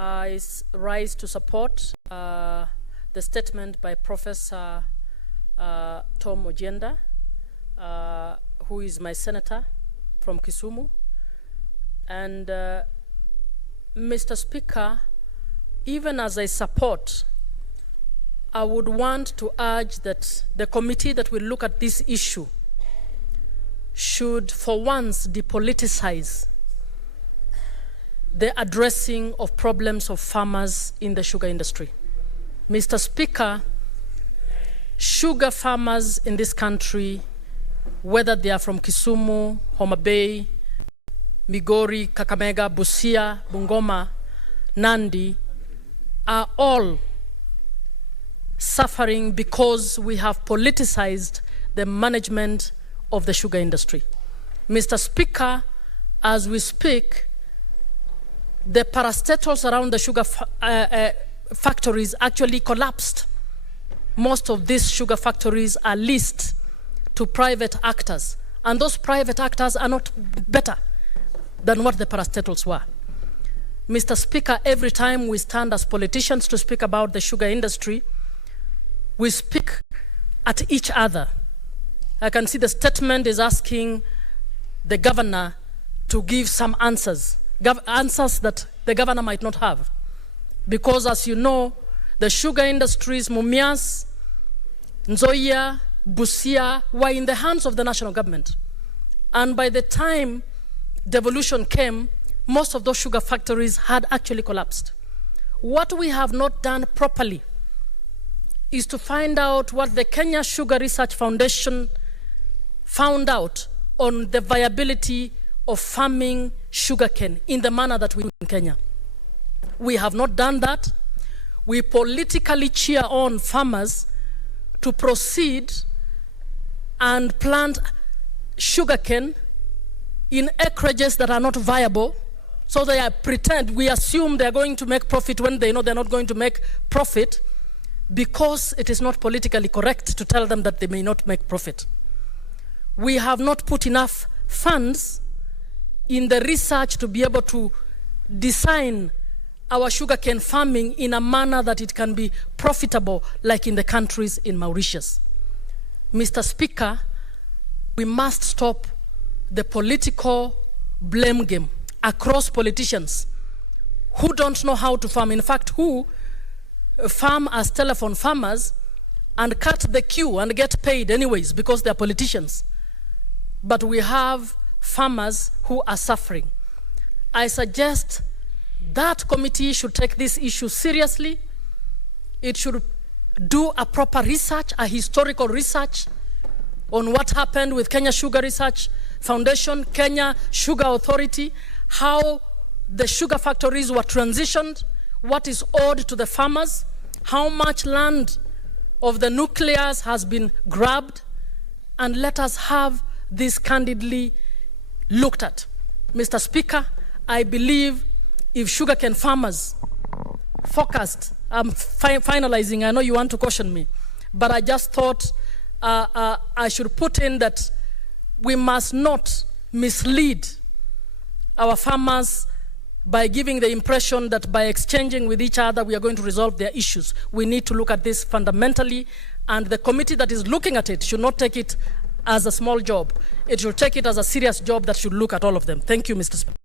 I rise to support the statement by Professor Tom Ojienda, who is my senator from Kisumu. And Mr. Speaker, even as I support, I would want to urge that the committee that will look at this issue should for once depoliticize the addressing of problems of farmers in the sugar industry. Mr. Speaker, sugar farmers in this country, whether they are from Kisumu, Homa Bay, Migori, Kakamega, Busia, Bungoma, Nandi, are all suffering because we have politicized the management of the sugar industry. Mr. Speaker, as we speak, the parastatals around the sugar factories actually collapsed. Most of these sugar factories are leased to private actors, and those private actors are not better than what the parastatals were. Mr. Speaker, every time we stand as politicians to speak about the sugar industry, we speak at each other. I can see the statement is asking the governor to give some answers, answers that the governor might not have. Because as you know, the sugar industries, Mumias, Nzoia, Busia, were in the hands of the national government. And by the time devolution came, most of those sugar factories had actually collapsed. What we have not done properly is to find out what the Kenya Sugar Research Foundation found out on the viability of farming sugarcane in the manner that we do in Kenya. We have not done that. We politically cheer on farmers to proceed and plant sugarcane in acreages that are not viable. So they are we assume they're going to make profit when they know they're not going to make profit, because it is not politically correct to tell them that they may not make profit. We have not put enough funds in the research to be able to design our sugarcane farming in a manner that it can be profitable, like in the countries in Mauritius. Mr. Speaker, we must stop the political blame game across politicians who don't know how to farm. In fact, who farm as telephone farmers and cut the queue and get paid anyways because they're politicians. But we have farmers who are suffering. I suggest that committee should take this issue seriously. It should do a proper research, a historical research on what happened with Kenya Sugar Research Foundation, Kenya Sugar Authority, how the sugar factories were transitioned, what is owed to the farmers, how much land of the nucleus has been grabbed, and let us have this candidly looked at. Mr. Speaker, I believe if sugarcane farmers focused, I'm finalizing, I know you want to caution me, but I just thought I should put in that we must not mislead our farmers by giving the impression that by exchanging with each other we are going to resolve their issues. We need to look at this fundamentally, and the committee that is looking at it should not take it as a small job. It should take it as a serious job that should look at all of them. Thank you, Mr. Speaker.